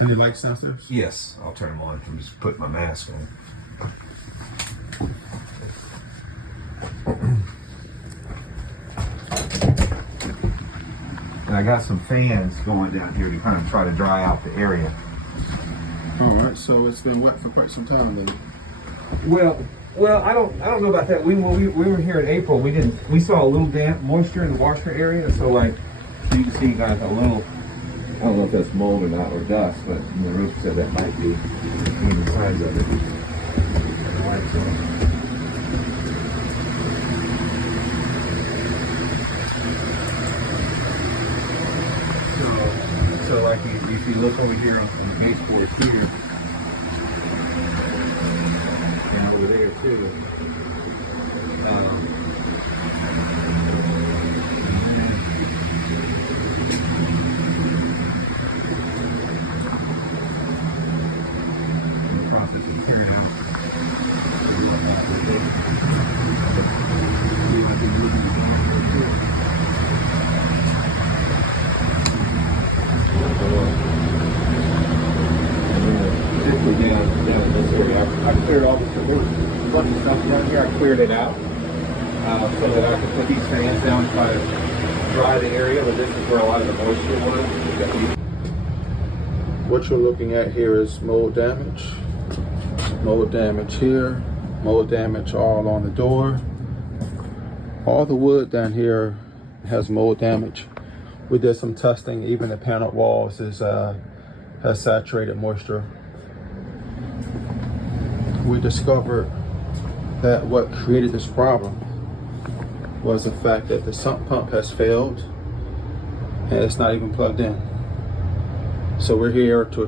Any lights downstairs? Yes, I'll turn them on. I'm just putting my mask on. And I got some fans going down here to kind of try to dry out the area. All right, so it's been wet for quite some time then. Well, I don't know about that. When we were here in April, we saw a little damp moisture in the washer area. So like you can see, guys, a little. I don't know if that's mold or not, or dust, but Rose said that might be between the sides of it. So like if you look over here on the baseboard here, and over there too. The process is carried out. Down in this area, I cleared all this. There was a bunch of stuff down here. I cleared it out so that I could put these fans down and try to dry the area. But this is where a lot of the moisture was. What you're looking at here is mold damage. Mold damage here. Mold damage all on the door. All the wood down here has mold damage. We did some testing. Even the paneled walls has saturated moisture. We discovered that what created this problem was the fact that the sump pump has failed and it's not even plugged in. So we're here to